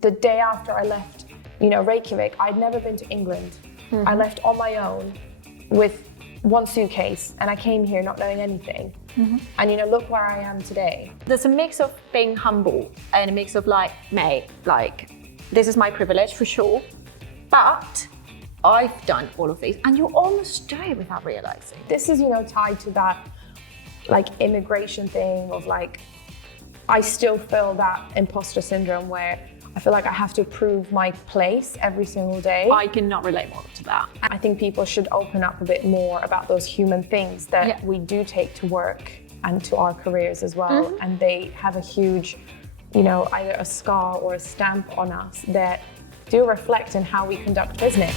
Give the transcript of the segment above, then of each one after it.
The day after I left, Reykjavik, I'd never been to England. I left on my own with one suitcase and I came here not knowing anything. And look where I am today. There's a mix of being humble and a mix of mate, this is my privilege for sure, but I've done all of these and you almost do it without realizing. This is, tied to that immigration thing of I still feel that imposter syndrome where I feel like I have to prove my place every single day. I cannot relate more to that. I think people should open up a bit more about those human things that we do take to work and to our careers as well. And they have a huge, either a scar or a stamp on us that do reflect in how we conduct business.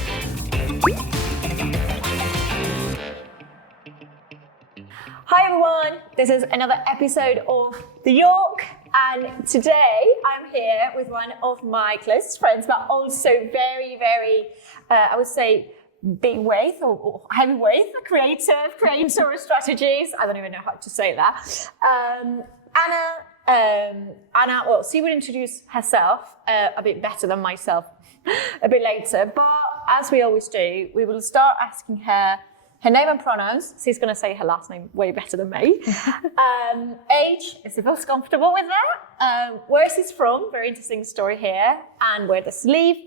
Hi everyone, this is another episode of The Yolk, and today I'm here with one of my closest friends, but also very, very, I would say, big weight or heavyweight, creator strategies. I don't even know how to say that. Anna, well, she will introduce herself a bit better than myself a bit later, but as we always do, we will start asking her name and pronouns. She's going to say her last name way better than me. Age, if she feels comfortable with that. Where she's from, very interesting story here. And where does she live?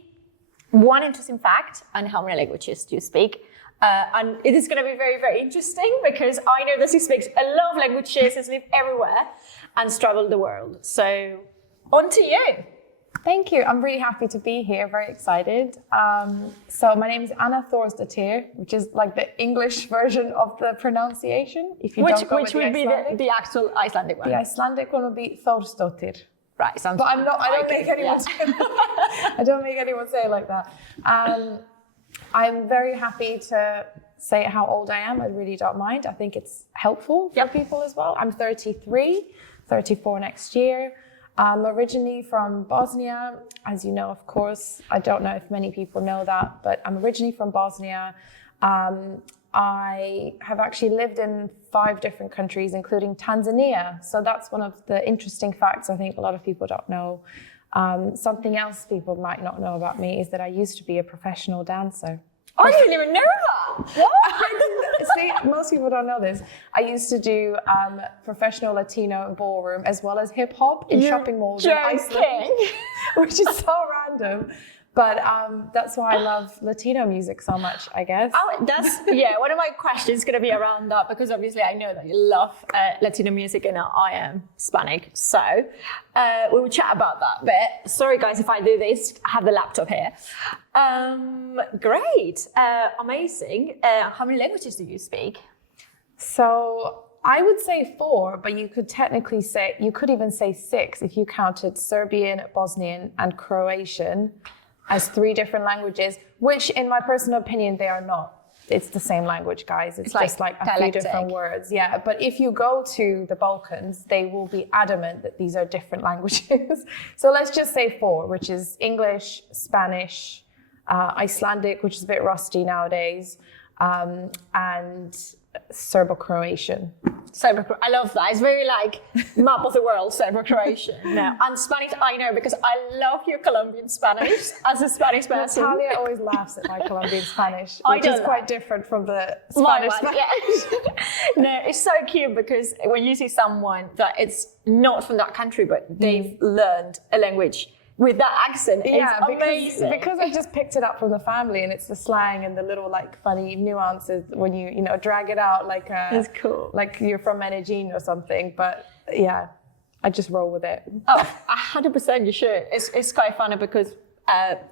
One interesting fact, and how many languages do you speak? And it is going to be very, very interesting because I know that she speaks a lot of languages, has lived everywhere and traveled the world. So, on to you. Thank you. I'm really happy to be here, very excited. So my name is Anna Thorsdottir, which is the English version of the pronunciation. If you don't go with would be the actual Icelandic one? The Icelandic one would be Thorsdottir. Right, sounds but I don't make anyone say that. I don't make anyone say it like that. I'm very happy to say how old I am. I really don't mind. I think it's helpful for people as well. I'm 33, 34 next year. I'm originally from Bosnia, as you know, of course. I don't know if many people know that, but I'm originally from Bosnia. I have actually lived in 5 different countries, including Tanzania. So that's one of the interesting facts I think a lot of people don't know. Something else people might not know about me is that I used to be a professional dancer. I didn't even know that. What? See, most people don't know this. I used to do professional Latino ballroom as well as hip hop in shopping malls in Iceland, which is so random. But that's why I love Latino music so much, I guess. Oh, one of my questions is going to be around that because obviously I know that you love Latino music and I am Hispanic. So we will chat about that bit. Sorry guys if I do this, I have the laptop here. Great, amazing. How many languages do you speak? So I would say 4, but you could even say 6 if you counted Serbian, Bosnian, and Croatian as 3 different languages, which in my personal opinion, they are not. It's the same language, guys. It's just a few different words. Yeah, but if you go to the Balkans, they will be adamant that these are different languages. So let's just say 4, which is English, Spanish, Icelandic, which is a bit rusty nowadays, and Serbo-Croatian. I love that. It's very map of the world, Serbo-Croatian. No. And Spanish, I know because I love your Colombian Spanish as a Spanish person. Natalia always laughs at my Colombian Spanish, which is quite different from the Spanish. No, it's so cute because when you see someone that it's not from that country, but they've learned a language with that accent, it's amazing. Because I just picked it up from the family, and it's the slang and the little funny nuances when you drag it out it's cool, like you're from Medellin or something. But yeah, I just roll with it. Oh, 100% you should. It's quite funny because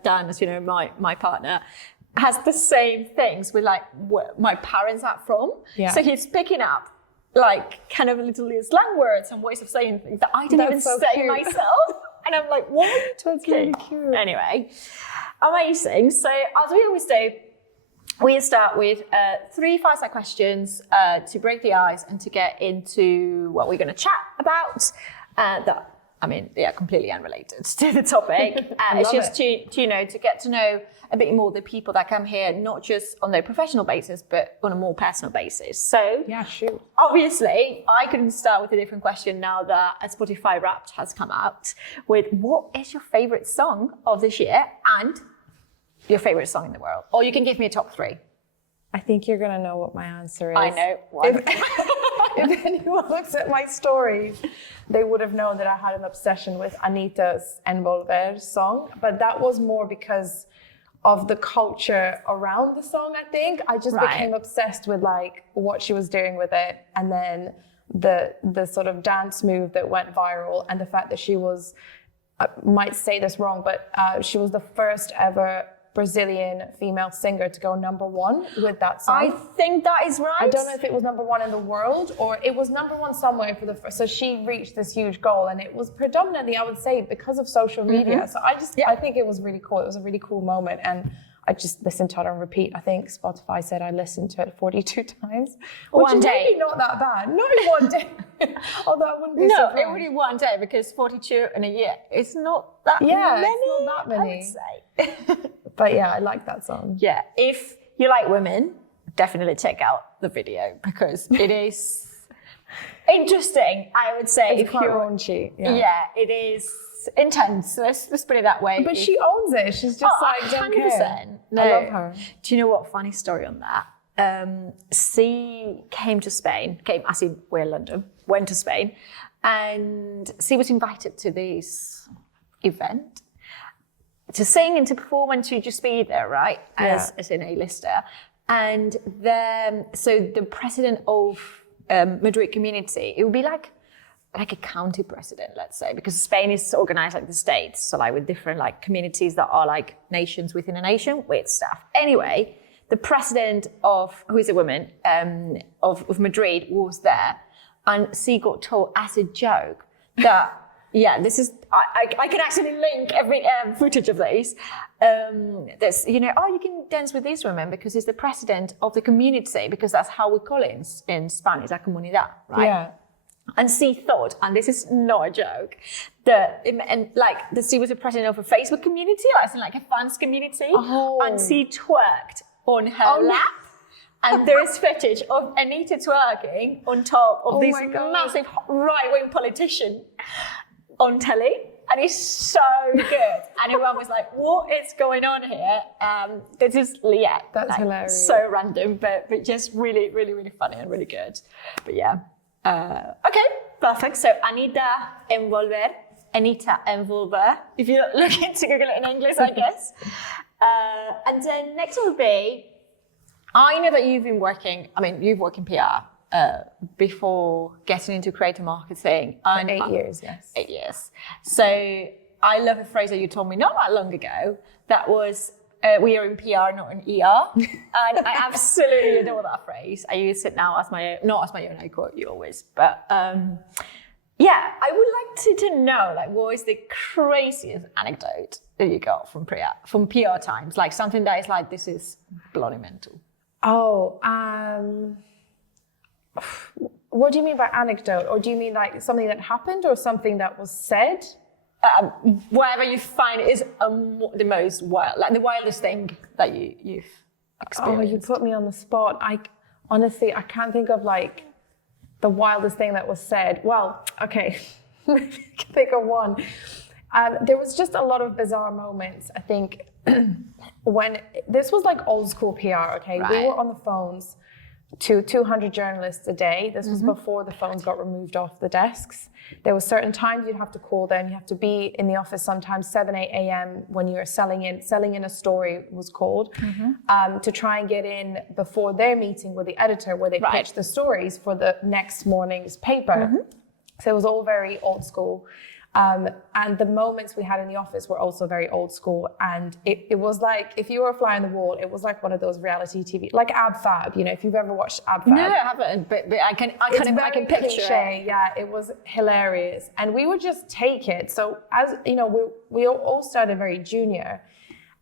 Dan, as you know, my partner, has the same things with where my parents are from. Yeah. So he's picking up kind of little slang words and ways of saying things that I didn't even say myself. And I'm like, what? That's really cute. Anyway, amazing. So as we always do, we start with 3 fireside questions to break the ice and to get into what we're going to chat about. That I mean, they are completely unrelated to the topic. It's just to get to know a bit more the people that come here, not just on their professional basis, but on a more personal basis. So Yeah, shoot. obviously, I couldn't start with a different question now that a Spotify Wrapped has come out with what is your favorite song of this year and your favorite song in the world? Or you can give me a top 3. I think you're going to know what my answer is. I know. What? If anyone looks at my stories, they would have known that I had an obsession with Anita's Envolver song, but that was more because of the culture around the song, I think. I just became obsessed with like what she was doing with it, and then the sort of dance move that went viral, and the fact that she was, I might say this wrong, but she was the first ever Brazilian female singer to go #1 with that song. I think that is right. I don't know if it was #1 in the world or it was #1 somewhere for the first. So she reached this huge goal, and it was predominantly, I would say, because of social media. So I think it was really cool. It was a really cool moment, and I just listened to it on repeat. I think Spotify said I listened to it 42 times, which One is day. maybe not that bad. Not in one day. Although I wouldn't be No, surprised. it would be one day because 42 in a year. It's not that many. it's not that many. I would say. But yeah, I like that song. Yeah, if you like women, definitely check out the video because it is interesting. I would say It's quite raunchy. Yeah, it is intense. Let's put it that way. But she owns it. She's just like, don't care. No. I love her. Do you know what? Funny story on that. C came to Spain, as in we're London, went to Spain, and C was invited to this event to sing and to perform and to just be there, right? As an A-lister. And then, so the president of Madrid community, it would be like a county president, let's say, because Spain is organized like the States, so like with different like communities that are like nations within a nation, weird stuff. Anyway, the president of, who is a woman, of Madrid was there, and she got told as a joke that, yeah, this is, I can actually link every footage of these. There's, you can dance with this woman because he's the president of the community, because that's how we call it in Spanish, la comunidad, right? Yeah. And she thought, and this is not a joke, that she was the president of a Facebook community, like a fans community, and she twerked on her lap. And there is footage of Anita twerking on top of this massive right-wing politician on telly, and it's so good. And everyone was like, "What is going on here?" This is that's hilarious. So random, but just really, really, really funny and really good. But yeah, okay, perfect. So Anita Envolver, if you're looking to Google it in English, I guess. And then next will be, I know that you've worked in PR. Before getting into creative marketing. 8 years, yes. 8 years. So I love a phrase that you told me not that long ago that was, we are in PR, not in ER. And I absolutely adore that phrase. I use it now as my own, not as my own, I quote you always. But I would like to know, like, what is the craziest anecdote that you got from PR times? Like something that is like, this is bloody mental. What do you mean by anecdote? Or do you mean like something that happened or something that was said? Whatever you find is the most wild, like the wildest thing that you've experienced. Oh, you put me on the spot. Honestly, I can't think of like the wildest thing that was said. Well, okay, I can think of one. There was just a lot of bizarre moments, I think, when this was like old school PR, okay? Right. We were on the phones to 200 journalists a day. This was before the phones got removed off the desks. There were certain times you'd have to call them. You have to be in the office sometimes 7, 8 a.m. when you're selling in a story was called, to try and get in before their meeting with the editor where they pitch the stories for the next morning's paper. So it was all very old school. And the moments we had in the office were also very old school. And it was like, if you were a fly on the wall, it was like one of those reality TV, like Ab Fab, if you've ever watched Ab Fab. No, I haven't, but I can picture it. Yeah, it was hilarious. And we would just take it. So as, we all started very junior,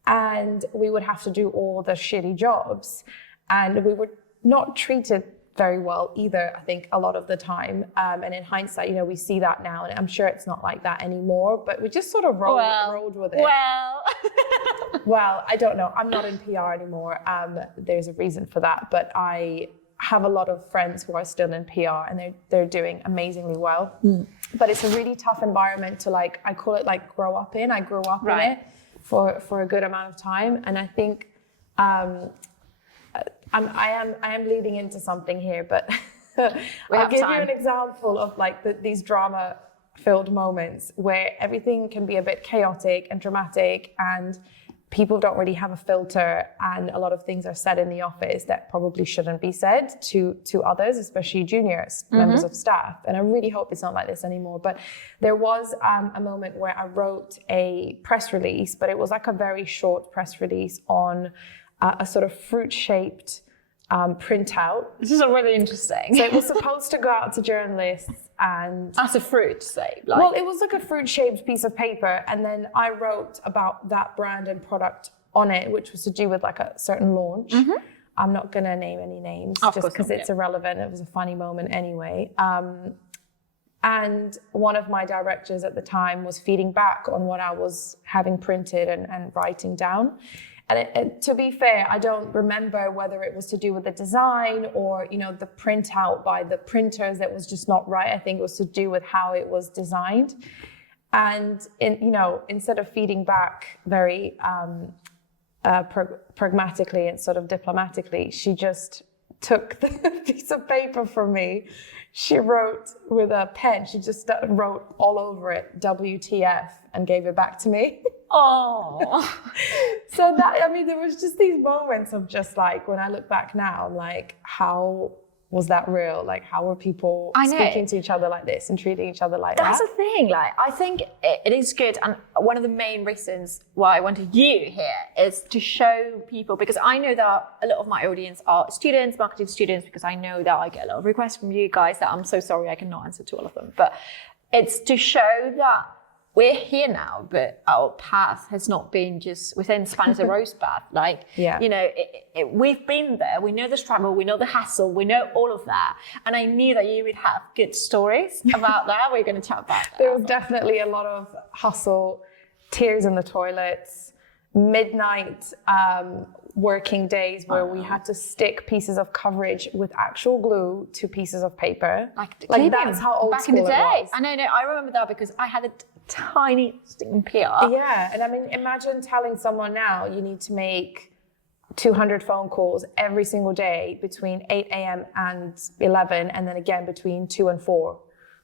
and we would have to do all the shitty jobs. And we were not treated very well either, I think, a lot of the time. And in hindsight, you know, we see that now, and I'm sure it's not like that anymore, but we just sort of rolled with it. Well, I don't know. I'm not in PR anymore. There's a reason for that, but I have a lot of friends who are still in PR, and they're doing amazingly well. But it's a really tough environment to, like, I call it like grow up in. I grew up in it for a good amount of time, and I think I am leading into something here, but I'll give you an example of like these drama-filled moments where everything can be a bit chaotic and dramatic, and people don't really have a filter, and a lot of things are said in the office that probably shouldn't be said to others, especially juniors, members of staff. And I really hope it's not like this anymore. But there was a moment where I wrote a press release, but it was like a very short press release on a sort of fruit-shaped printout. This is really interesting. So it was supposed to go out to journalists, and as a fruit, say. Like. Well, it was like a fruit-shaped piece of paper, and then I wrote about that brand and product on it, which was to do with like a certain launch. I'm not going to name any names, just because it's irrelevant. It was a funny moment anyway. And one of my directors at the time was feeding back on what I was having printed and writing down. And to be fair, I don't remember whether it was to do with the design or, you know, the printout by the printers that was just not right. I think it was to do with how it was designed. And, instead of feeding back very pragmatically and sort of diplomatically, she just took the piece of paper from me. She wrote with a pen, she just wrote all over it, WTF, and gave it back to me. Oh. So there was just these moments of just like, when I look back now, I'm like, how was that real? Like, how were people speaking to each other like this and treating each other like that? That's the thing. Like, I think it is good. And one of the main reasons why I wanted you here is to show people, because I know that a lot of my audience are students, marketing students, because I know that I get a lot of requests from you guys that I'm so sorry I cannot answer to all of them. But it's to show that we're here now, but our path has not been just within span as a rose path. Like, we've been there. We know the struggle. We know the hassle. We know all of that. And I knew that you would have good stories about that. We're going to chat about that. There was definitely a lot of hustle, tears in the toilets, midnight working days where we had to stick pieces of coverage with actual glue to pieces of paper. Like that's how old back school in the day. it was. I know. I remember that because I had a tiny sticking PR. Yeah, and I mean, imagine telling someone now you need to make 200 phone calls every single day between 8 a.m. and 11, and then again between 2 and 4.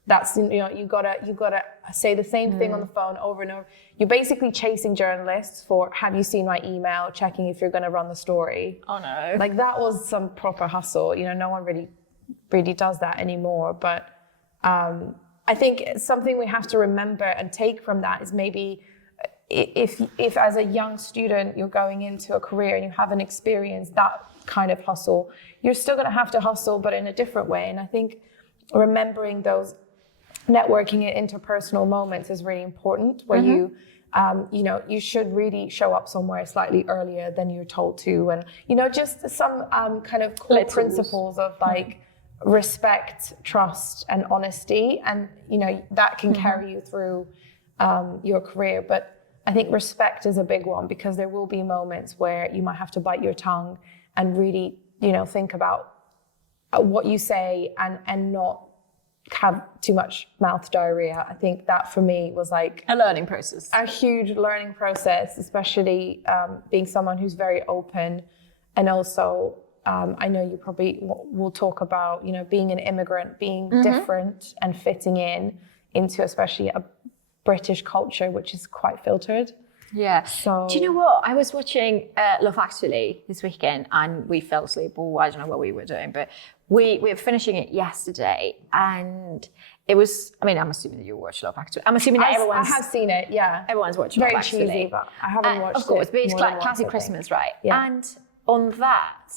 That's, you gotta say the same thing on the phone over and over. You're basically chasing journalists for, have you seen my email, checking if you're gonna run the story. Oh no. Like that was some proper hustle. No one really does that anymore. But I think something we have to remember and take from that is maybe if as a young student you're going into a career and you haven't experienced that kind of hustle, you're still going to have to hustle, but in a different way. And I think remembering those networking and interpersonal moments is really important, where you should really show up somewhere slightly earlier than you're told to, and just some kind of core principles of like respect, trust, and honesty, and that can carry you through your career. But I think respect is a big one, because there will be moments where you might have to bite your tongue and really think about what you say and not have too much mouth diarrhea. I think that for me was like a learning process, a huge learning process, especially being someone who's very open. And also I know you probably will talk about being an immigrant, being different and fitting into especially a British culture, which is quite filtered. Yeah. So do you know what? I was watching Love Actually this weekend, and we fell asleep. Or I don't know what we were doing, but we were finishing it yesterday, and it was. I mean, I'm assuming that you watched Love Actually. I'm assuming that I have seen it. Yeah, everyone's watched Very Love Actually. Cheesy, but I haven't watched it. Of course, but it's like classic Christmas, right? Yeah. And on that,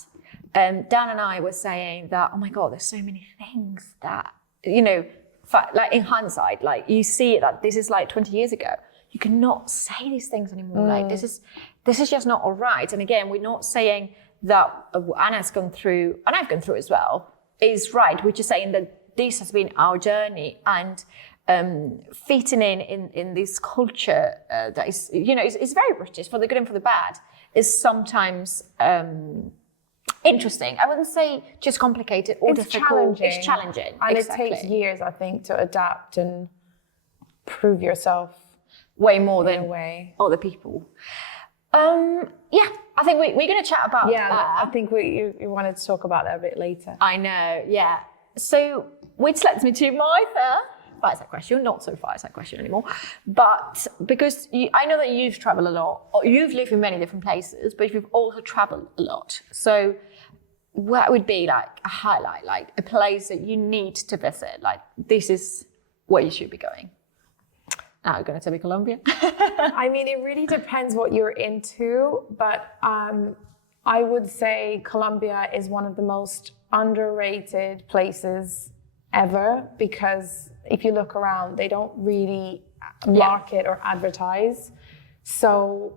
Dan and I were saying that, oh my God, there's so many things that like in hindsight, like you see that this is like 20 years ago. You cannot say these things anymore. Like this is just not all right. And again, we're not saying that Anna's gone through, and I've gone through as well, is right, which is saying that this has been our journey, and fitting in this culture that is, is very British, for the good and for the bad, is sometimes interesting. I wouldn't say just complicated or difficult. Challenging. It's challenging. And exactly. it takes years, I think, to adapt and prove yourself way more in than a way. other people. I think we're going to chat about that. I think you wanted to talk about that a bit later. I know, yeah. So, which leads me to my fireside question, not so fireside question anymore, but because I know that you've traveled a lot, or you've lived in many different places, but you've also traveled a lot. So what would be like a highlight, like a place that you need to visit? Like, this is where you should be going. Now you're going to tell me Colombia. I mean, it really depends what you're into, but I would say Colombia is one of the most underrated places ever, because if you look around, they don't really market or advertise. So,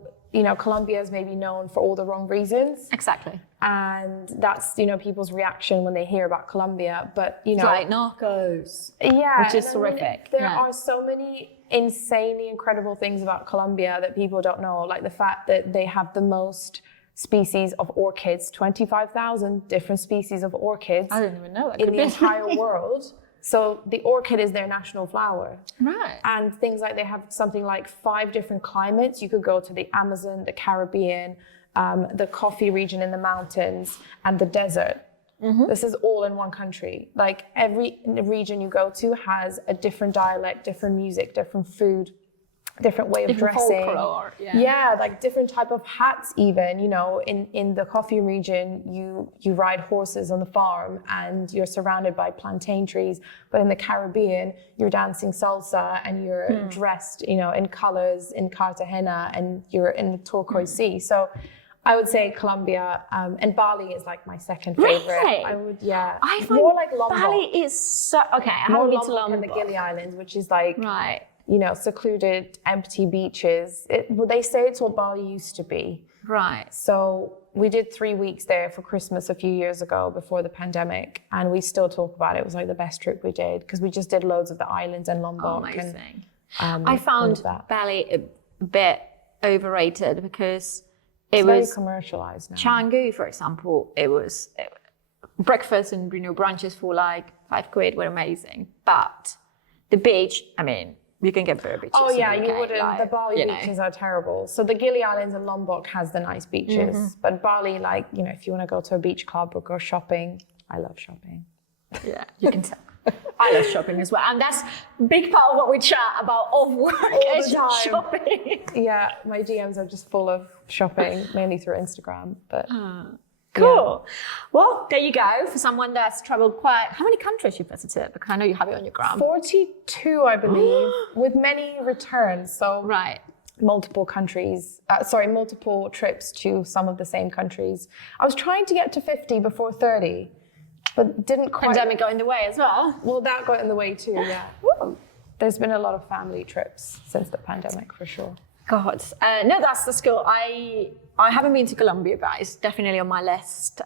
Colombia is maybe known for all the wrong reasons. Exactly. And that's, people's reaction when they hear about Colombia. But, It's like Narcos. Yeah. Which is horrific. There are so many insanely incredible things about Colombia that people don't know, like the fact that they have the most species of orchids, 25,000 different species of orchids. I didn't even know that. In the entire world. So the orchid is their national flower. Right. And things like they have something like 5 different climates. You could go to the Amazon, the Caribbean, the coffee region in the mountains, and the desert. Mm-hmm. This is all in one country. Like every region you go to has a different dialect, different music, different food, different way of dressing. Folklore, like different type of hats even. In the coffee region, you ride horses on the farm and you're surrounded by plantain trees. But in the Caribbean, you're dancing salsa and you're dressed, in colors in Cartagena, and you're in the turquoise sea. So I would say Colombia, and Bali is like my second favorite. Really? I find more like Lombok. Bali is so okay. I More haven't been to Lombok Lombok. and the Gili Islands, which is like Right. Secluded, empty beaches. They say it's what Bali used to be. Right. So we did 3 weeks there for Christmas a few years ago before the pandemic, and we still talk about it. It was like the best trip we did, because we just did loads of the islands and Lombok. Amazing. And, I found Bali a bit overrated because it very was commercialized now. Canggu, for example. It was breakfast and brunches for like £5 were amazing, but the beach, I mean, you can get very beaches. Oh yeah, in the you UK, wouldn't. like, The Bali beaches are terrible. So the Gili Islands and Lombok has the nice beaches, but Bali, like if you want to go to a beach club or go shopping, I love shopping. Yeah, you can tell. I love shopping as well, and that's a big part of what we chat about off work. All the time. Shopping. Yeah, my DMs are just full of shopping, mainly through Instagram. But Cool. Well, there you go. For someone that's traveled quite, how many countries you visited? Because I know you have it on your gram. 42, I believe, with many returns. So Right. multiple countries, multiple trips to some of the same countries. I was trying to get to 50 before 30, but didn't quite. Pandemic got in the way as well. Well, that got in the way too, yeah. There's been a lot of family trips since the pandemic, for sure. God, no, that's cool. I haven't been to Colombia, but it's definitely on my list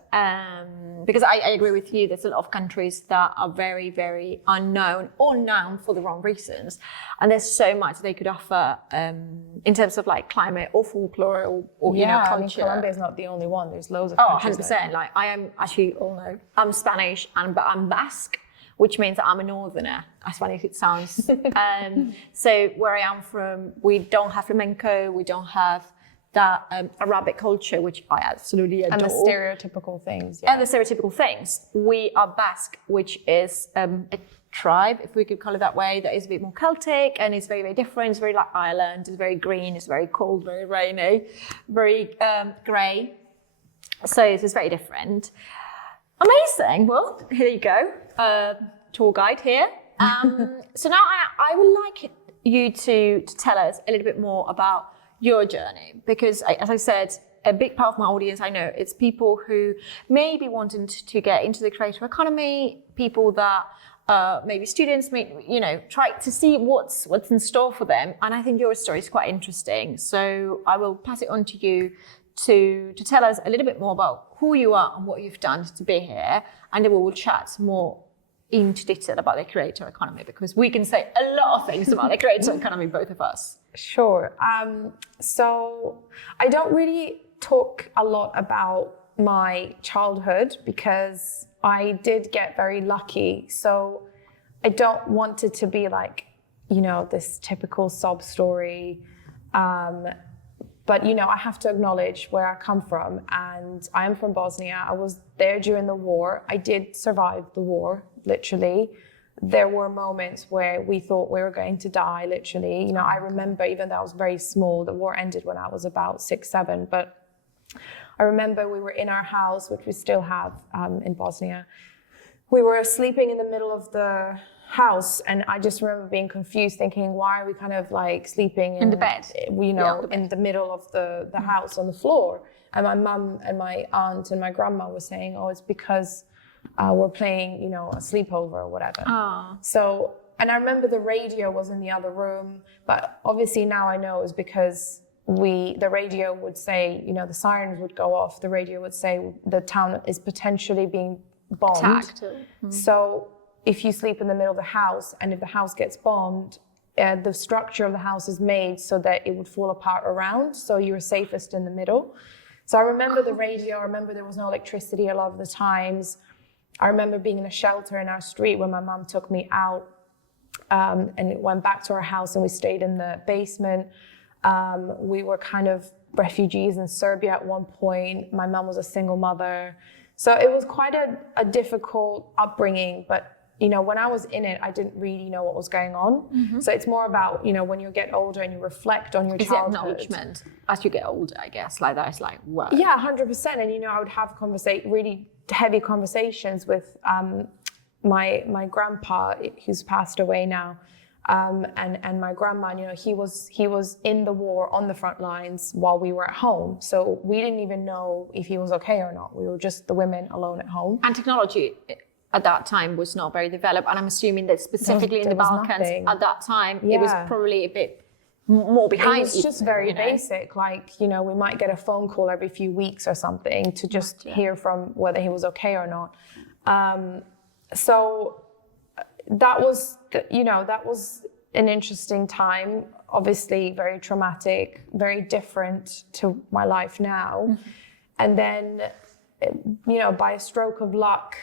because I agree with you. There's a lot of countries that are very, very unknown or known for the wrong reasons, and there's so much they could offer in terms of like climate or folklore or culture. I mean, Colombia is not the only one. There's loads of Oh, countries. 100%. Like I am, as you all know, I'm Spanish but I'm Basque, which means that I'm a northerner, as funny as it sounds. So where I am from, we don't have flamenco, we don't have that Arabic culture, which I absolutely adore. And the stereotypical things. Yeah. And the stereotypical things. We are Basque, which is a tribe, if we could call it that way, that is a bit more Celtic and it's very, very different. It's very like Ireland, it's very green, it's very cold, very rainy, very grey. So it's very different. Amazing. Well, here you go. Tour guide here. So now I would like you to tell us a little bit more about your journey, because as I said, a big part of my audience, I know, it's people who may be wanting to get into the creator economy, people that maybe students may, try to see what's in store for them. And I think your story is quite interesting. So I will pass it on to you to tell us a little bit more about who you are and what you've done to be here, and then we will chat more into detail about the creator economy, because we can say a lot of things about the creator economy, both of us. Sure. So I don't really talk a lot about my childhood because I did get very lucky. So I don't want it to be like, this typical sob story. But, I have to acknowledge where I come from. And I am from Bosnia. I was there during the war. I did survive the war, literally. There were moments where we thought we were going to die, literally. I remember, even though I was very small, the war ended when I was about 6, 7. But I remember we were in our house, which we still have in Bosnia. We were sleeping in the middle of the house, and I just remember being confused, thinking, why are we kind of like sleeping in the bed, in the middle of the house on the floor? And my mum and my aunt and my grandma were saying, oh, it's because we're playing, a sleepover or whatever. Oh. So, and I remember the radio was in the other room, but obviously now I know it was because the radio would say, the sirens would go off. The radio would say the town is potentially being bombed. Attacked. So if you sleep in the middle of the house, and if the house gets bombed, the structure of the house is made so that it would fall apart around, so you're safest in the middle. So I remember the radio. I remember there was no electricity a lot of the times. I remember being in a shelter in our street when my mom took me out and went back to our house, and we stayed in the basement. We were kind of refugees in Serbia at one point. My mom was a single mother. So it was quite a difficult upbringing, but when I was in it, I didn't really know what was going on. Mm-hmm. So it's more about, when you get older and you reflect on your childhood. It's the acknowledgement as you get older, I guess, like that. It's like, wow. Yeah, 100%. And, I would have really heavy conversations with my grandpa, who's passed away now, and my grandma. He was in the war on the front lines while we were at home. So we didn't even know if he was okay or not. We were just the women alone at home. And technology at that time was not very developed, and I'm assuming that specifically in the Balkans nothing. At that time, it was probably a bit more behind. It was just very basic, like, we might get a phone call every few weeks or something to just hear from whether he was okay or not. So that was, that was an interesting time, obviously very traumatic, very different to my life now. Mm-hmm. And then, by a stroke of luck,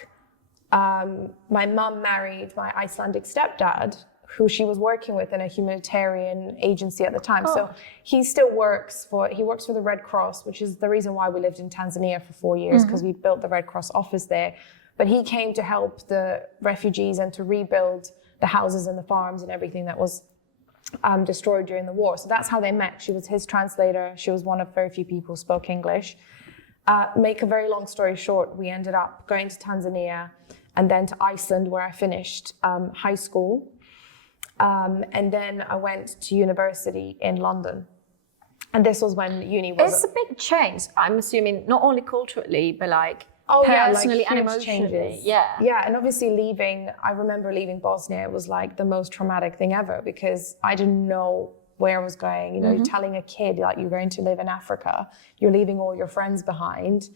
my mum married my Icelandic stepdad, who she was working with in a humanitarian agency at the time. Oh. So he still works for the Red Cross, which is the reason why we lived in Tanzania for 4 years, because we built the Red Cross office there. But he came to help the refugees and to rebuild the houses and the farms and everything that was destroyed during the war. So that's how they met. She was his translator. She was one of very few people who spoke English. Make a very long story short, we ended up going to Tanzania and then to Iceland, where I finished high school. And then I went to university in London. And this was when uni was... It's a big change, I'm assuming, not only culturally, but personally and emotionally. Changes. Yeah, and obviously I remember leaving Bosnia, it was like the most traumatic thing ever, because I didn't know where I was going. You're telling a kid, like, you're going to live in Africa, you're leaving all your friends behind.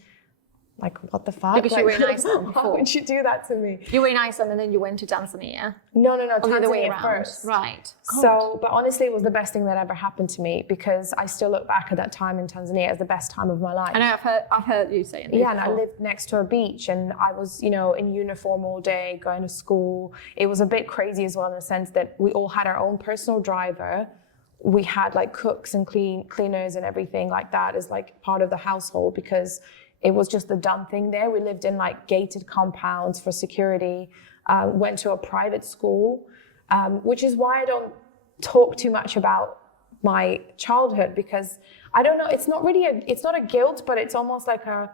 Like, what the fuck? Because you were in Iceland before. Why would you do that to me? You were in Iceland and then you went to Tanzania. No, Tanzania first. Right. God. So, but honestly, it was the best thing that ever happened to me, because I still look back at that time in Tanzania as the best time of my life. I know, I've heard you say it. Yeah, and I lived next to a beach, and I was, in uniform all day, going to school. It was a bit crazy as well, in the sense that we all had our own personal driver. We had like cooks and cleaners and everything like that as like part of the household, because it was just the done thing there. We lived in like gated compounds for security, went to a private school, which is why I don't talk too much about my childhood, because I don't know, it's not a guilt, but it's almost like I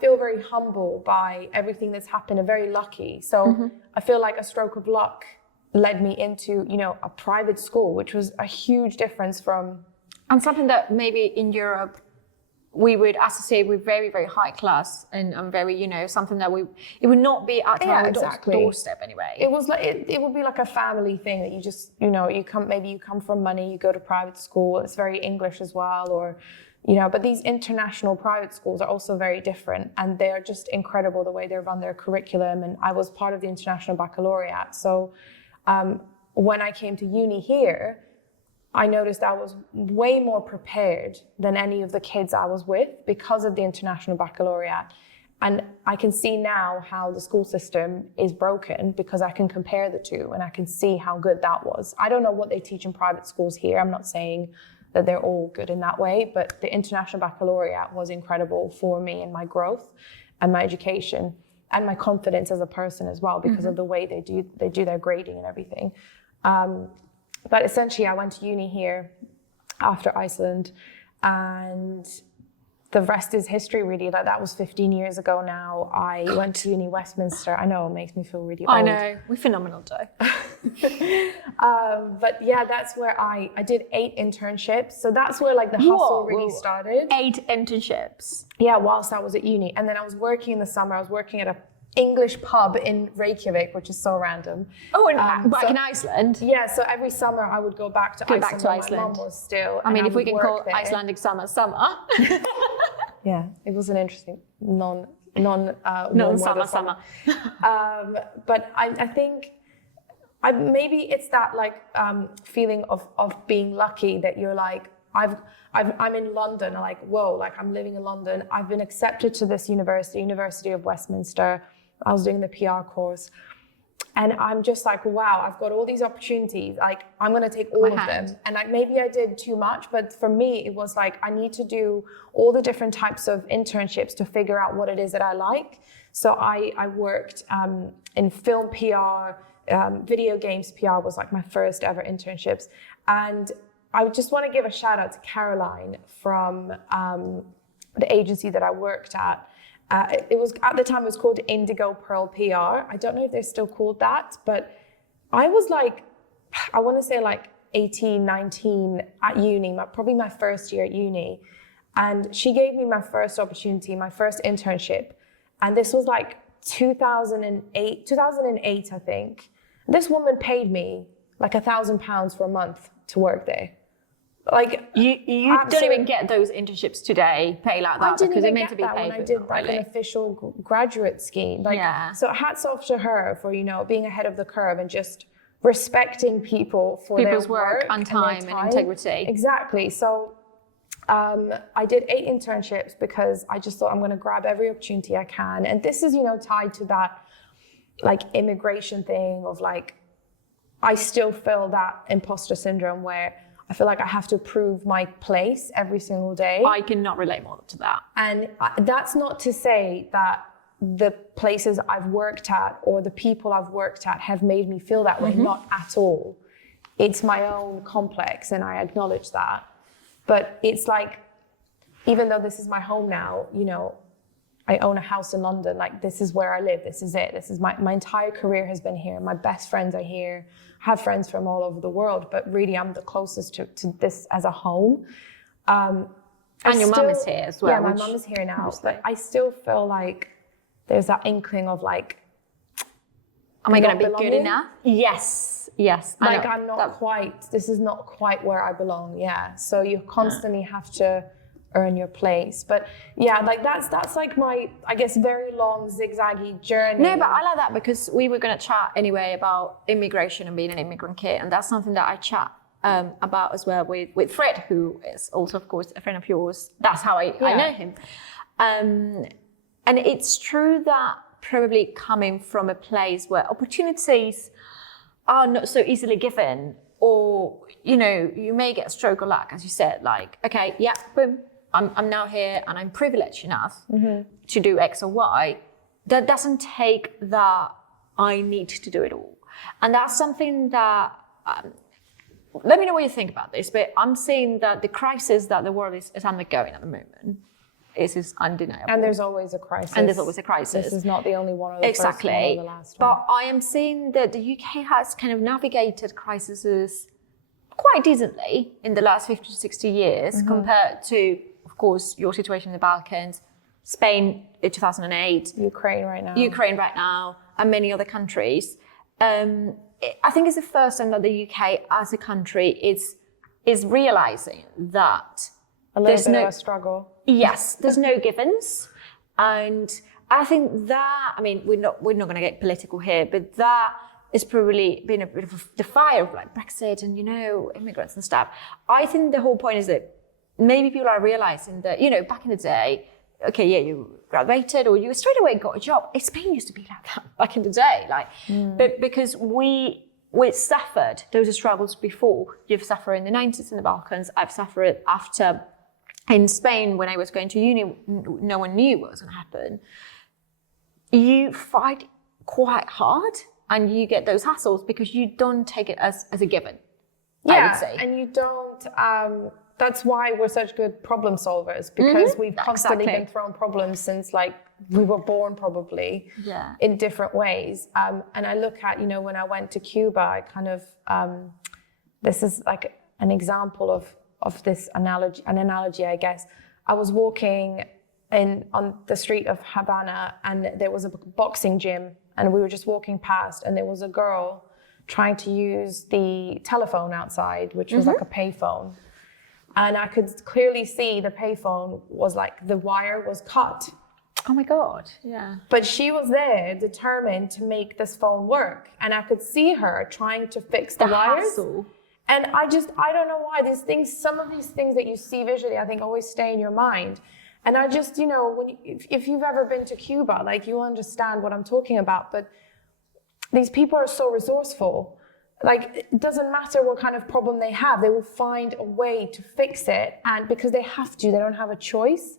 feel very humble by everything that's happened and very lucky. So I feel like a stroke of luck led me into, a private school, which was a huge difference from... And something that maybe in Europe, we would associate with very, very high class and very, something that it would not be at our doorstep anyway. It was like, it would be like a family thing that you just, you come from money, you go to private school, it's very English as well, or But these international private schools are also very different, and they're just incredible the way they run their curriculum. And I was part of the International Baccalaureate. So when I came to uni here, I noticed I was way more prepared than any of the kids I was with because of the International Baccalaureate. And I can see now how the school system is broken because I can compare the two and I can see how good that was. I don't know what they teach in private schools here. I'm not saying that they're all good in that way, but the International Baccalaureate was incredible for me and my growth and my education and my confidence as a person as well because of the way they do their grading and everything. But essentially, I went to uni here after Iceland, and the rest is history, really. Like, that was 15 years ago now. I went to uni Westminster. I know, it makes me feel really old. I know, we're phenomenal, though. But yeah, that's where I did 8 internships. So that's where like the hustle really started. 8 internships? Yeah, whilst I was at uni. And then I was working in the summer. I was working at a English pub in Reykjavik, which is so random. Oh, back in Iceland? Yeah, so every summer I would go back to Iceland. My mum was still. I mean, if we can call Icelandic summer. Yeah, it was an interesting non-summer. But I think maybe it's that like feeling of being lucky that you're like, I'm in London, like, whoa, like I'm living in London. I've been accepted to this University of Westminster. I was doing the PR course. And I'm just like, wow, I've got all these opportunities. Like, I'm going to take all of them. And like, maybe I did too much, but for me, it was like, I need to do all the different types of internships to figure out what it is that I like. So I worked in film PR, video games PR was like my first ever internships. And I just want to give a shout out to Caroline from the agency that I worked at. It was at the time it was called Indigo Pearl PR. I don't know if they're still called that, but I was like, I want to say like 18, 19 at uni, probably my first year at uni. And she gave me my first opportunity, my first internship. And this was like 2008, I think. This woman paid me like £1,000 for a month to work there. Like, you don't even get those internships today pay like that because they're meant to be paid. When I did like an official graduate scheme. Like, so hats off to her for, being ahead of the curve and just respecting people's their work and time and integrity. Exactly. So I did 8 internships because I just thought I'm going to grab every opportunity I can. And this is, tied to that like immigration thing of like, I still feel that imposter syndrome where I feel like I have to prove my place every single day. I cannot relate more to that. And that's not to say that the places I've worked at or the people I've worked at have made me feel that way, not at all. It's my own complex and I acknowledge that. But it's like, even though this is my home now, I own a house in London, like this is where I live, this is it. This is my entire career has been here. My best friends are here. I have friends from all over the world, but really I'm the closest to this as a home. And your mum is here as well. Yeah, my mum is here now, but I still feel like there's that inkling of like, am I going to be good enough? Yes. Like I'm not quite, this is not quite where I belong, yeah. So you constantly have to earn your place. But yeah, like that's like my, I guess, very long zigzaggy journey. No, but I like that because we were going to chat anyway about immigration and being an immigrant kid, and that's something that I chat about as well with Fred, who is also, of course, a friend of yours. That's how I know him. And it's true that probably coming from a place where opportunities are not so easily given, or, you may get a stroke of luck, as you said, like, okay, yeah, boom, I'm now here and I'm privileged enough to do X or Y. That doesn't take that I need to do it all. And that's something that, let me know what you think about this, but I'm seeing that the crisis that the world is undergoing at the moment is undeniable. And there's always a crisis. This is not the only one or the first one or the last one. But I am seeing that the UK has kind of navigated crises quite decently in the last 50 to 60 years compared to, of course, your situation in the Balkans, Spain in 2008, Ukraine right now, and many other countries. I think it's the first time that the UK as a country is realizing that a little bit of a struggle. Yes, there's no givens. And I think that, I mean, we're not going to get political here, but that has probably been a bit of the fire of like Brexit and, immigrants and stuff. I think the whole point is that maybe people are realizing that, back in the day, okay, yeah, you graduated or you straight away got a job. Spain used to be like that back in the day, but because we suffered those struggles before. You've suffered in the 90s in the Balkans. I've suffered after in Spain when I was going to uni. No one knew what was going to happen. You fight quite hard and you get those hassles because you don't take it as a given. Yeah, I would say. And you don't. That's why we're such good problem solvers, because we've constantly been thrown problems since like we were born, probably, in different ways. And I look at, when I went to Cuba, I kind of, this is like an example of this analogy, I guess. I was walking on the street of Havana, and there was a boxing gym, and we were just walking past, and there was a girl trying to use the telephone outside, which was like a payphone. And I could clearly see the payphone was like, the wire was cut. Oh my God, yeah. But she was there, determined to make this phone work. And I could see her trying to fix the wires. Hassle. And I don't know why, some of these things that you see visually, I think always stay in your mind. And I just, if you've ever been to Cuba, like you understand what I'm talking about, but these people are so resourceful. Like, it doesn't matter what kind of problem they have, they will find a way to fix it. And because they have to, they don't have a choice.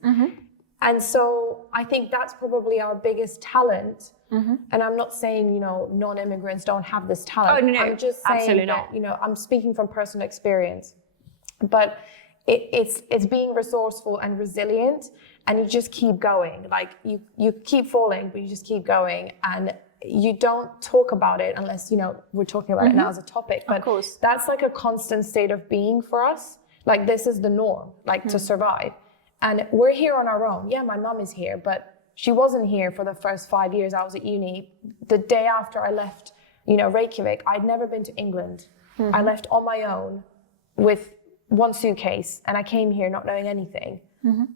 And so I think that's probably our biggest talent. And I'm not saying, non-immigrants don't have this talent. Oh, no, I'm just saying that, I'm speaking from personal experience. But it's being resourceful and resilient, and you just keep going. Like, you keep falling, but you just keep going. And you don't talk about it unless, we're talking about it now as a topic. But of course, that's like a constant state of being for us. Like, this is the norm, like to survive. And we're here on our own. Yeah, my mom is here, but she wasn't here for the first 5 years I was at uni. The day after I left, Reykjavik, I'd never been to England. I left on my own with one suitcase, and I came here not knowing anything.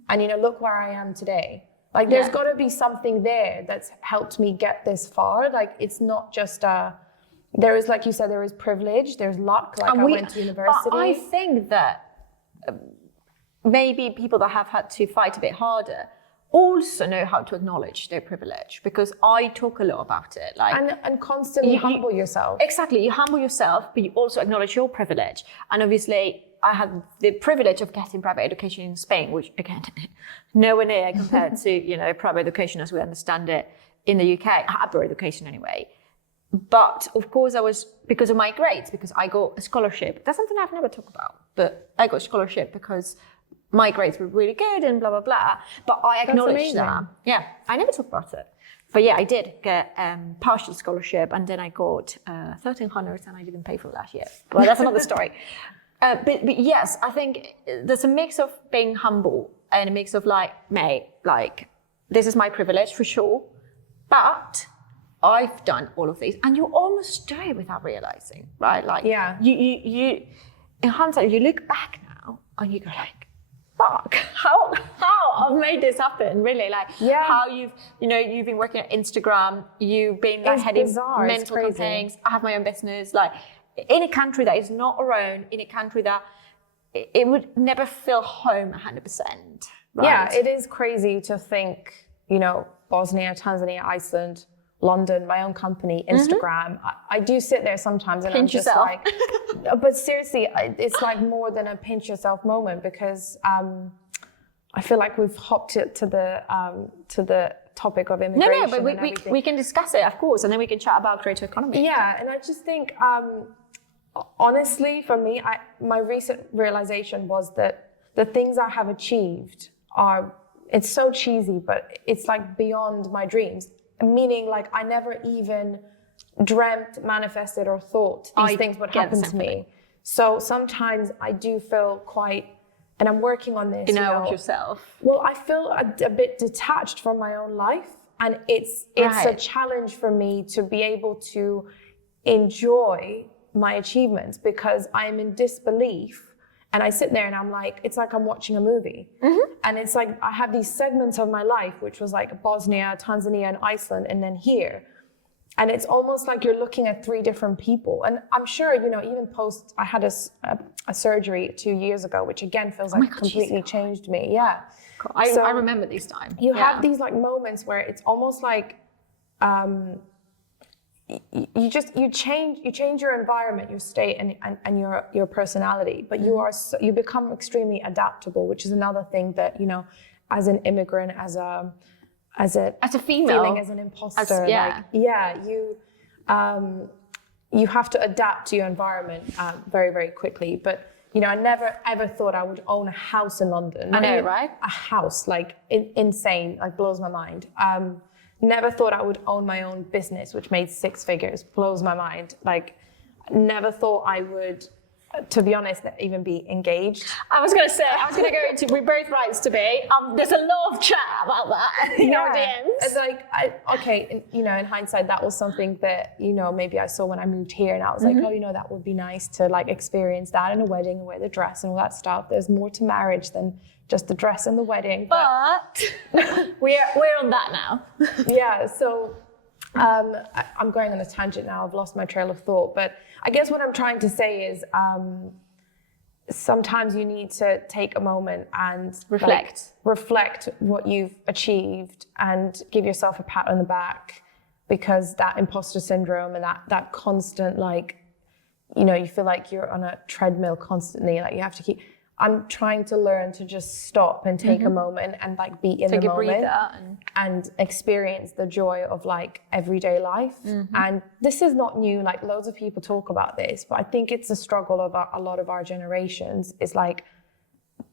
And, look where I am today. Like, there's got to be something there that's helped me get this far. Like, it's not just there is, like you said, there is privilege, there's luck. Like, I went to university. But I think that maybe people that have had to fight a bit harder also know how to acknowledge their privilege, because I talk a lot about it. Like, and constantly humble yourself. Exactly, you humble yourself, but you also acknowledge your privilege. And obviously, I had the privilege of getting private education in Spain, which again, nowhere near compared to, private education as we understand it in the UK. I had private education anyway. But of course I was, because of my grades, because I got a scholarship. That's something I've never talked about, but I got a scholarship because my grades were really good and blah, blah, blah. But I acknowledge that. Yeah, I never talk about it. But yeah, I did get partial scholarship, and then I got 1,300 and I didn't pay for that yet. But that's another story. But yes, I think there's a mix of being humble and a mix of like, mate, like, this is my privilege for sure, but I've done all of these, and you almost do it without realizing, right? Like, you in hindsight, you look back now and you go like, fuck, how I've made this happen, really? Like, how you've been working at Instagram, you've been like heading mental campaigns. I have my own business, like, in a country that is not our own, in a country that it would never feel home 100%. Right? Yeah, it is crazy to think, Bosnia, Tanzania, Iceland, London, my own company, Instagram. I do sit there sometimes and I'm just like, but seriously, it's like more than a pinch yourself moment, because I feel like we've hopped it to the topic of immigration. No, but we can discuss it, of course, and then we can chat about creator economy. Yeah, and I just think, honestly, for me, my recent realization was that the things I have achieved it's so cheesy, but it's like beyond my dreams. Meaning, like, I never even dreamt, manifested, or thought these things would happen to me. So sometimes I do feel quite, and I'm working on this. Of yourself. Well, I feel a bit detached from my own life, and it's a challenge for me to be able to enjoy my achievements, because I'm in disbelief And I sit there and I'm like, it's like I'm watching a movie. And it's like, I have these segments of my life, which was like Bosnia, Tanzania, and Iceland, and then here. And it's almost like you're looking at 3 different people. And I'm sure, even I had a surgery 2 years ago, which again feels like completely changed me. Yeah. Cool. I remember this time. You have these like moments where it's almost like, you change your environment, your state, and your personality, but you become extremely adaptable, which is another thing that as an immigrant, as a female, feeling as an imposter, you have to adapt to your environment very, very quickly. But I never ever thought I would own a house in London. I know, right? A house, like insane, like blows my mind. Never thought I would own my own business, which made 6 figures, blows my mind. Like, never thought I would, to be honest, even be engaged. I was going to go into, we're both rights to be. There's a lot of chat about that in our DMs. It's like, in hindsight, that was something that, maybe I saw when I moved here, and I was like, that would be nice to like experience that in a wedding and wear the dress and all that stuff. There's more to marriage than just the dress and the wedding. But we're on that now. Yeah, so I'm going on a tangent now. I've lost my trail of thought. But I guess what I'm trying to say is sometimes you need to take a moment and reflect what you've achieved and give yourself a pat on the back, because that imposter syndrome and that constant, like, you feel like you're on a treadmill constantly, like you have to keep... I'm trying to learn to just stop and take a moment and like be in the moment and experience the joy of like everyday life. And this is not new, like loads of people talk about this, but I think it's a struggle of a lot of our generations. It's like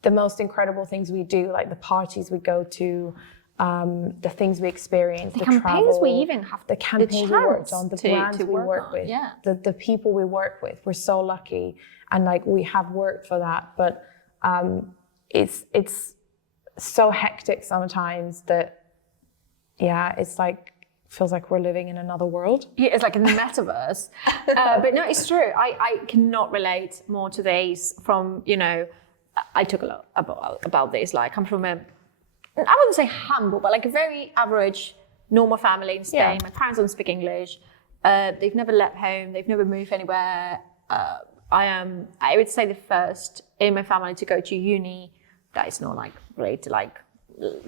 the most incredible things we do, like the parties we go to, the things we experience, the campaigns travel, we even have, the campaigns we worked on, the brands we work with, the people we work with. We're so lucky, and like we have worked for that, but it's so hectic sometimes that it's like feels like we're living in another world. Yeah, it's like in the metaverse. But no, it's true. I cannot relate more to this from, I took a lot about this. Like, I'm from I wouldn't say humble, but like a very average, normal family in Spain. My parents don't speak English. They've never left home. They've never moved anywhere. I would say the first in my family to go to uni that is not like related to like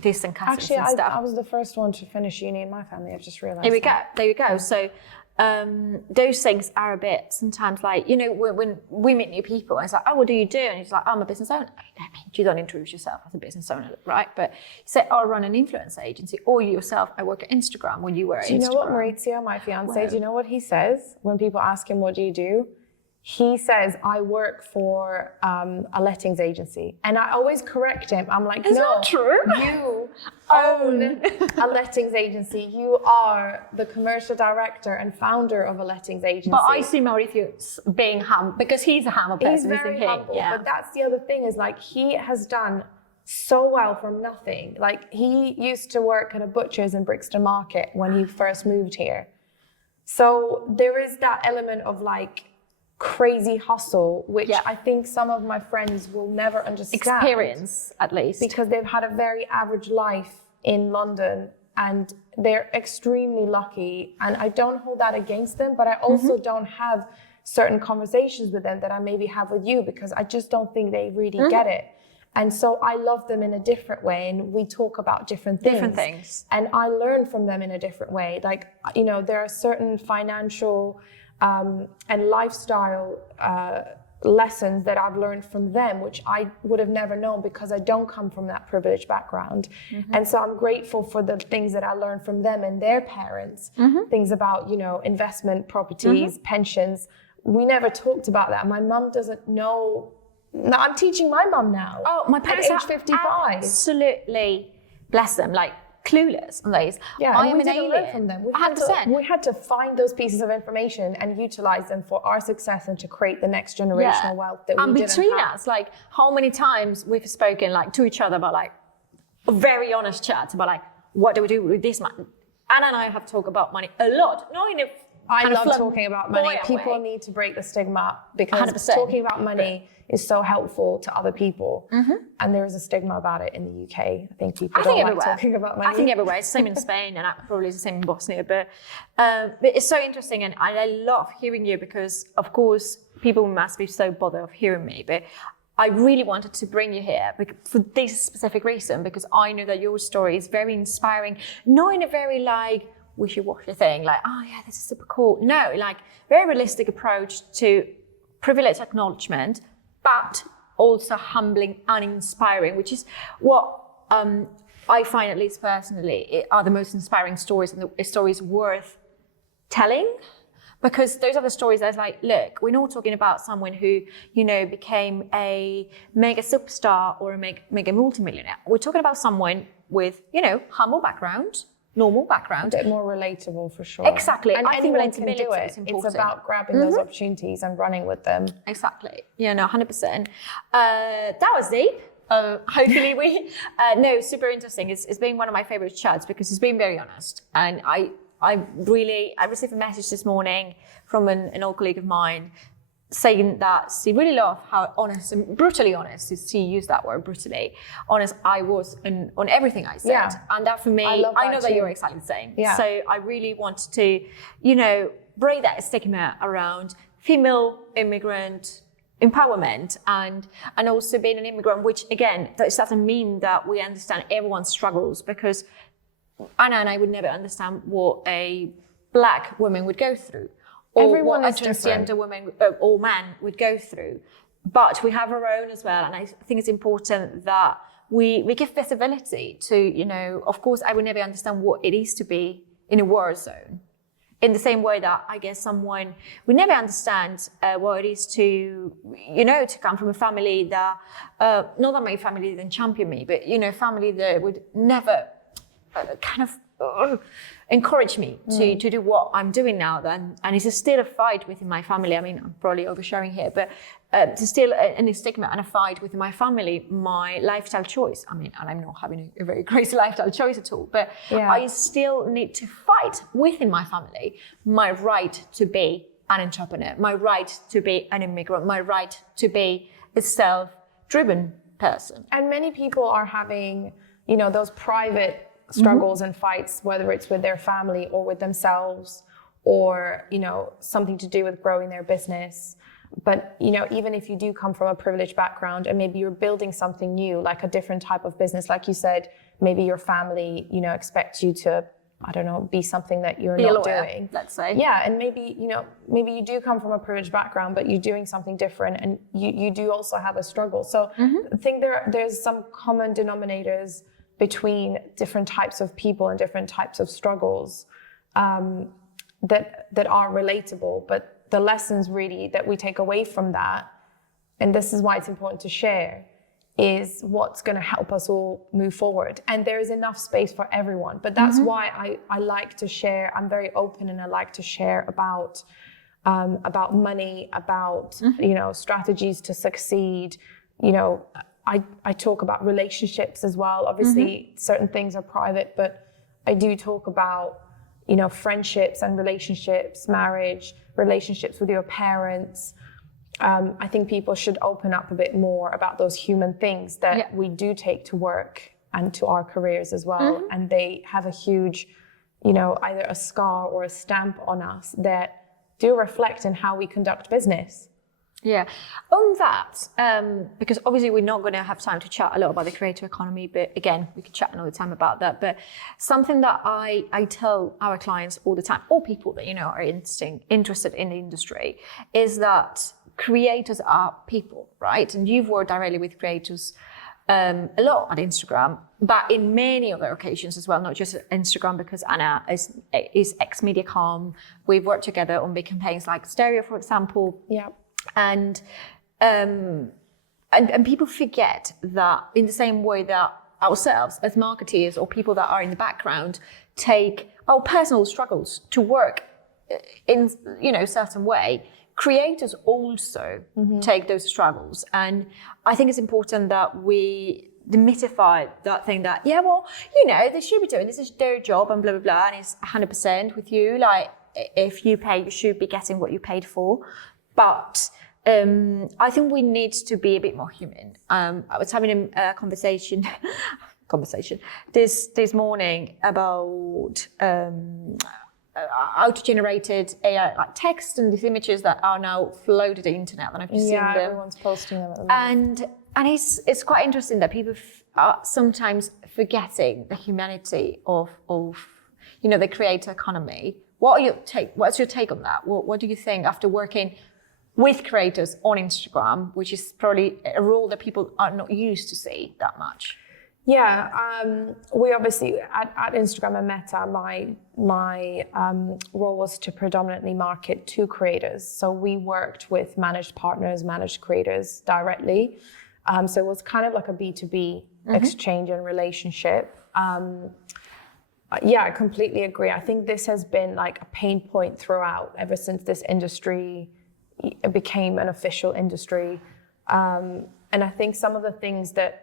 distant cousins and stuff. I was the first one to finish uni in my family. I've just realised. There we go. So those things are a bit sometimes like, when we meet new people, and it's like, oh, what do you do? And it's like, oh, I'm a business owner. You don't introduce yourself as a business owner, right? But you say, oh, I run an influence agency, or you yourself, I work at Instagram, when you were at Instagram. Do you know what Maurizio, my fiance, do you know what he says when people ask him, what do you do? He says, I work for a lettings agency. And I always correct him. I'm like, Is no, that true? You own a lettings agency. You are the commercial director and founder of a lettings agency. But I see Mauricio being humble, because he's a humble person. He's very humble. Yeah. But that's the other thing, is like, he has done so well from nothing. Like, he used to work at a butcher's in Brixton Market when he first moved here. So there is that element of like, crazy hustle, which I think some of my friends will never understand. Experience, at least. Because they've had a very average life in London and they're extremely lucky. And I don't hold that against them, but I also don't have certain conversations with them that I maybe have with you, because I just don't think they really get it. And so I love them in a different way, and we talk about different things. And I learn from them in a different way. Like, there are certain financial and lifestyle lessons that I've learned from them, which I would have never known because I don't come from that privileged background. And so I'm grateful for the things that I learned from them and their parents, things about, investment, properties, pensions. We never talked about that. My mum doesn't know. No, I'm teaching my mum now. Oh, my parents at age 55. Absolutely, bless them, like clueless on these. Yeah, I am we an didn't alien. learn from them. We 100%. had to find those pieces of information and utilize them for our success and to create the next generational wealth that we didn't between have. us, like, how many times we've spoken like to each other about like a very honest chat about like, what do we do with this money? Anna and I have talked about money a lot, not in a I kind of love talking about money. flamboyant People way. need to break the stigma because 100%. talking about money is so helpful to other people. And there is a stigma about it in the UK. I think people don't like talking about money. I think everywhere. It's the same in Spain and probably it's the same in Bosnia. But it's so interesting, and I love hearing you because, of course, people must be so bothered of hearing me. But I really wanted to bring you here for this specific reason, because I know that your story is very inspiring, not in a very like wishy-washy thing, like, oh yeah, this is super cool. No, like very realistic approach to privilege acknowledgement, but also humbling and inspiring, which is what I find, at least personally, are the most inspiring stories and the stories worth telling. Because those are the stories that's like, look, we're not talking about someone who, became a mega superstar or a mega multimillionaire. We're talking about someone with, humble background, normal background. A bit more relatable for sure. Exactly. And I think anyone can do relatability it. is important. It's about grabbing those opportunities and running with them. Exactly. 100%. That was deep. Hopefully no, super interesting. It's been one of my favorite chats because it's been very honest. And I received a message this morning from an old colleague of mine saying that she really loved how honest and brutally honest, she used that word, brutally honest, I was on everything I said. Yeah. And that for me, I know that you're exactly the same. Yeah. So I really wanted to, break that stigma around female immigrant empowerment and also being an immigrant, which again, that doesn't mean that we understand everyone's struggles, because Anna and I would never understand what a black woman would go through, or Everyone what is a transgender different. woman or man would go through. But we have our own as well, and I think it's important that we give visibility to, of course, I would never understand what it is to be in a war zone. In the same way that I guess someone would never understand what it is to come from a family that, not that my family didn't champion me, but, family that would never encourage me to do what I'm doing now. And it's still a fight within my family. I mean, I'm probably oversharing here, but it's still a stigma and a fight within my family, my lifestyle choice. I mean, and I'm not having a very crazy lifestyle choice at all, but Yeah. I still need to fight within my family my right to be an entrepreneur, my right to be an immigrant, my right to be a self-driven person. And many people are having, those private struggles and fights, whether it's with their family or with themselves, or, something to do with growing their business. But, even if you do come from a privileged background and maybe you're building something new, like a different type of business, like you said, maybe your family, expects you to, I don't know, be something that you're Be a not lawyer, doing. let's say. Yeah, and maybe you do come from a privileged background, but you're doing something different, and you do also have a struggle. So I think there's some common denominators between different types of people and different types of struggles that are relatable. But the lessons really that we take away from that, and this is why it's important to share, is what's going to help us all move forward. And there is enough space for everyone. But that's why I like to share. I'm very open, and I like to share about money, about strategies to succeed. I talk about relationships as well. Obviously, certain things are private, but I do talk about friendships and relationships, marriage, relationships with your parents. I think people should open up a bit more about those human things that we do take to work and to our careers as well. And they have a huge, either a scar or a stamp on us that do reflect in how we conduct business. Yeah. On that, because obviously we're not going to have time to chat a lot about the creator economy, but again, we could chat another time about that. But something that I tell our clients all the time, or people that, are interested in the industry, is that creators are people, right? And you've worked directly with creators a lot at Instagram, but in many other occasions as well, not just at Instagram, because Anna is ex-Mediacom. We've worked together on big campaigns like Stereo, for example. Yeah. And people forget that in the same way that ourselves as marketeers or people that are in the background take our personal struggles to work in a certain way, creators also take those struggles. And I think it's important that we demystify that thing that, they should be doing, this is their job and blah, blah, blah, and it's 100% with you. Like, if you pay, you should be getting what you paid for. But I think we need to be a bit more human. I was having a conversation this morning about auto-generated AI like text and these images that are now floated the internet. I don't know if you've seen them. Everyone's posting them at the moment. And it's quite interesting that people are sometimes forgetting the humanity of the creator economy. What's your take on that? What do you think after working with creators on Instagram, which is probably a role that people are not used to see that much? Yeah, we obviously at Instagram and Meta, my role was to predominantly market to creators. So we worked with managed partners, managed creators directly. So it was kind of like a B2B exchange and relationship. I completely agree. I think this has been like a pain point throughout ever since this industry became an official industry. And I think some of the things that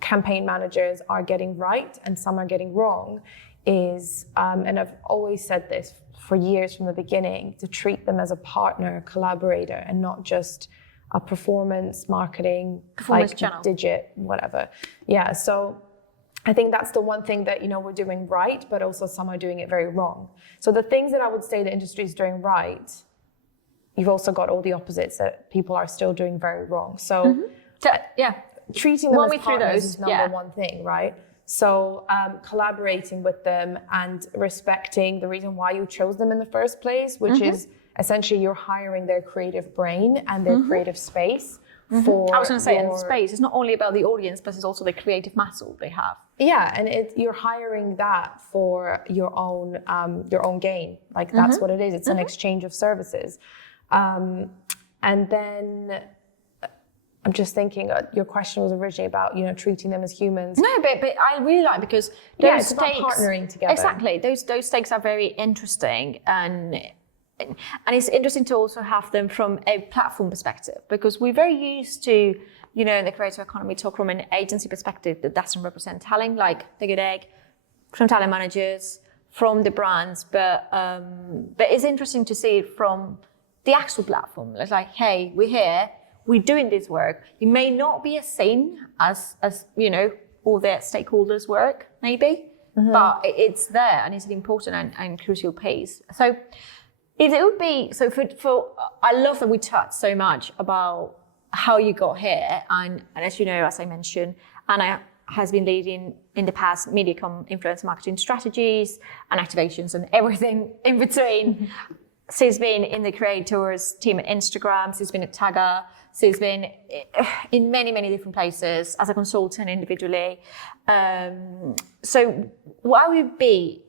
campaign managers are getting right and some are getting wrong is, and I've always said this for years from the beginning, to treat them as a partner, collaborator, and not just a performance marketing, channel, digit, whatever. Yeah, so I think that's the one thing that, we're doing right, but also some are doing it very wrong. So the things that I would say the industry is doing right, you've also got all the opposites that people are still doing very wrong. So treating them as partners is number one thing, right? So collaborating with them and respecting the reason why you chose them in the first place, which is essentially you're hiring their creative brain and their creative space for. I was going to say, and space. It's not only about the audience, but it's also the creative muscle they have. Yeah, and you're hiring that for your own gain. Like that's what it is. It's an exchange of services. And then I'm just thinking, your question was originally about, treating them as humans. No, but I really like because those it's about partnering together. Exactly, those stakes are very interesting, and it's interesting to also have them from a platform perspective, because we're very used to, in the creator economy, talk from an agency perspective that doesn't represent talent, like The Good Egg, from talent managers, from the brands, but it's interesting to see it from the actual platform. It's like, hey, we're here. We're doing this work. It may not be as seen as all their stakeholders' work, maybe, but it's there and it's an important and crucial piece. So if it would be, I love that we touched so much about how you got here. And as you know, as I mentioned, Anna has been leading in the past Mediacom influencer marketing strategies and activations and everything in between. She's been in the creators team at Instagram. She's been at Tagger. She's been in many, many different places as a consultant individually. So what would be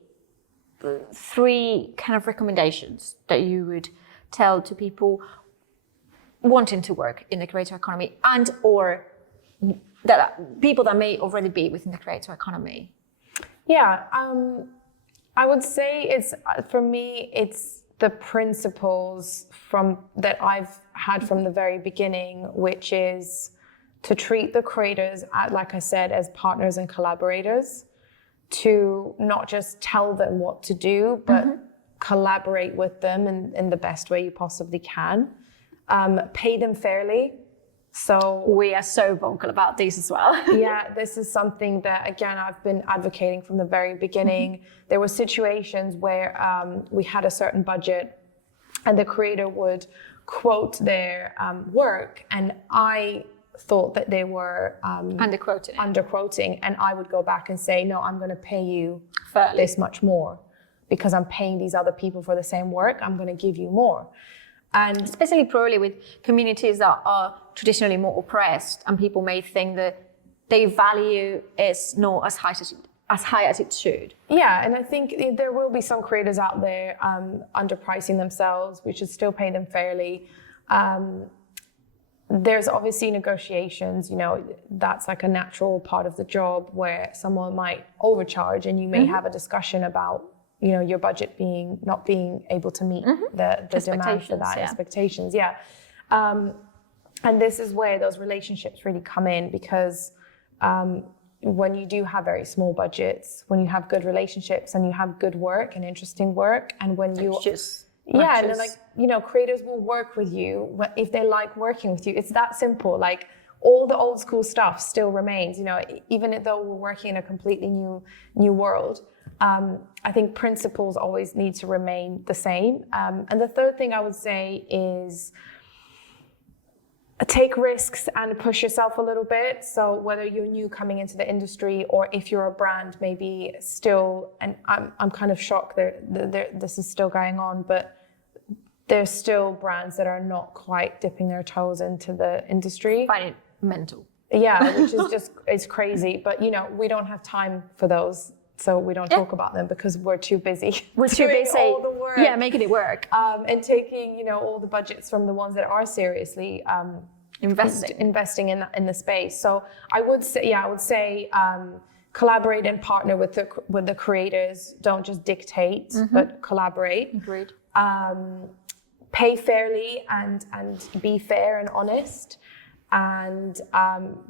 3 kind of recommendations that you would tell to people wanting to work in the creator economy and or that people that may already be within the creator economy? Yeah, I would say for me, it's the principles that I've had from the very beginning, which is to treat the creators, like I said, as partners and collaborators, to not just tell them what to do, but collaborate with them in the best way you possibly can. Pay them fairly. So we are so vocal about this as well. Yeah, this is something that, again, I've been advocating from the very beginning. There were situations where we had a certain budget and the creator would quote their work, and I thought that they were underquoting, and I would go back and say, no, I'm going to pay you this much more because I'm paying these other people for the same work. I'm going to give you more. And especially probably with communities that are traditionally more oppressed, and people may think that their value is not as high as it should. Yeah, and I think there will be some creators out there underpricing themselves. We should still pay them fairly. There's obviously negotiations, that's like a natural part of the job where someone might overcharge, and you may have a discussion about your budget not being able to meet the demand for that, expectations. Yeah. And this is where those relationships really come in, because when you do have very small budgets, when you have good relationships and you have good work and interesting work, and when you yeah, and then like, you know, creators will work with you if they like working with you. It's that simple. Like all the old school stuff still remains, you know, even though we're working in a completely new world. I think principles always need to remain the same. And the third thing I would say is take risks and push yourself a little bit. So whether you're new coming into the industry or if you're a brand, maybe still, and I'm kind of shocked this is still going on, but there's still brands that are not quite dipping their toes into the industry. I find it mental. Yeah, which is just, it's crazy. But, you know, we don't have time for those. So we don't talk about them because we're too busy. We're too busy. All the work. Yeah, making it work. And taking, you know, all the budgets from the ones that are seriously investing in the space. So I would say, collaborate and partner with the creators. Don't just dictate, but collaborate. Agreed. Pay fairly and be fair and honest, and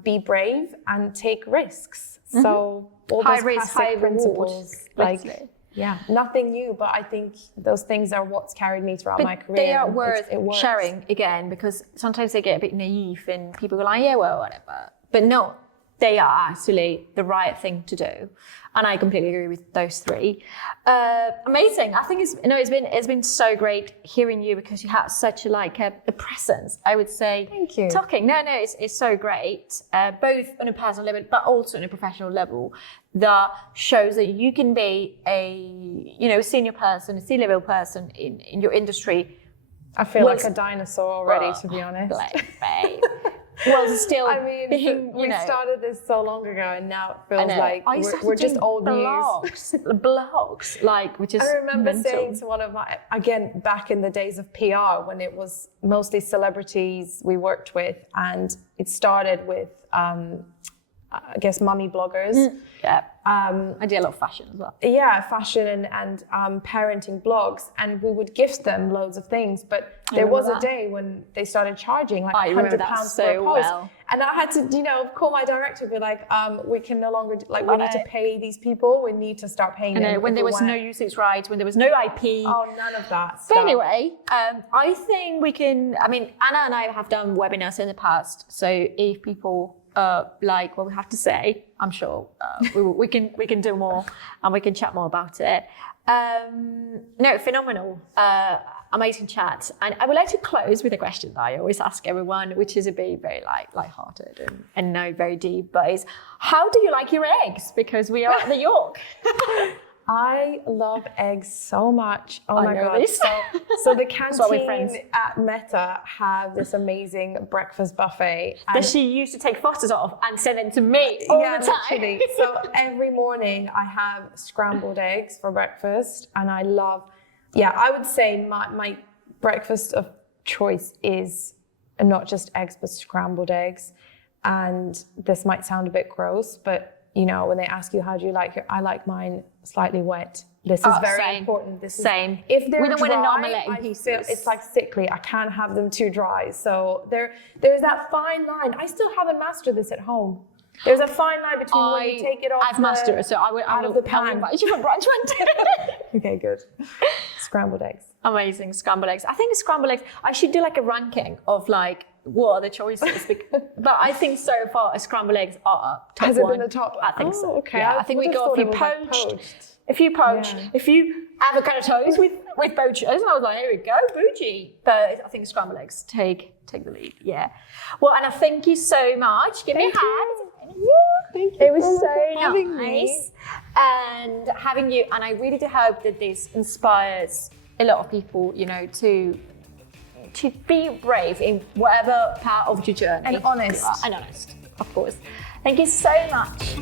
be brave and take risks. So all high those risk, classic high principles, reward, like yeah, nothing new, but I think those things are what's carried me throughout my career. They are worth it works. sharing again, because sometimes they get a bit naive and people go like, yeah, well, whatever. But no, they are actually the right thing to do. And I completely agree with those three. Amazing. I think it's been so great hearing you, because you have such a presence, I would say. Thank you. Talking. No, it's so great, both on a personal level, but also on a professional level, that shows that you can be a senior person, a C-level person in your industry. I feel like a dinosaur already, to be honest. Babe. Well, still, I mean, we started this so long ago, and now it feels like we're just old news. Blogs, which is I remember mental. saying to one of my, again, back in the days of PR, when it was mostly celebrities we worked with, and it started with, I guess, mummy bloggers. Yeah. I do a lot of fashion as well. Yeah, fashion and parenting blogs, and we would gift them loads of things. But there was a day when they started charging like £100 for a post, and I had to, call my director and be like, we can no longer we need to pay these people. We need to start paying them. When there was no usage rights, when there was no IP. Oh, none of that But stuff. anyway, I think we can. I mean, Anna and I have done webinars in the past, so if people like what we have to say, I'm sure we can do more and we can chat more about it. No, phenomenal, amazing chat. And I would like to close with a question that I always ask everyone, which is a bit very light-hearted and no very deep, but is, how do you like your eggs? Because we are at the Yolk. I love eggs so much. Oh my God. This. So the canteen at Meta have this amazing breakfast buffet. That she used to take photos of and send them to me all the time. Literally. So every morning I have scrambled eggs for breakfast, and I love, I would say my breakfast of choice is not just eggs, but scrambled eggs. And this might sound a bit gross, but when they ask you how do you like your, I like mine slightly wet. This is very important. This same. If they're we don't dry, want an omelette in pieces. It's like sickly. I can't have them too dry. So there's that fine line. I still haven't mastered this at home. There's a fine line between when you take it off. I've mastered it, so I will invite you for brunch one day. Okay, good. Scrambled eggs. Amazing scrambled eggs. I think scrambled eggs. I should do a ranking of what are the choices? But I think so far scrambled eggs are top Has it one. been the top? I think so. Okay. Yeah, I think we got a few poached. A few poached. A few avocado toast with poached eggs. And I was like, here we go, bougie. But I think scrambled eggs take the lead. Yeah. Well, Anna, thank you so much. Give me a hand. Thank you. It was so nice and having you. And I really do hope that this inspires a lot of people, to be brave in whatever part of your journey. And honest. And honest, of course. Thank you so much.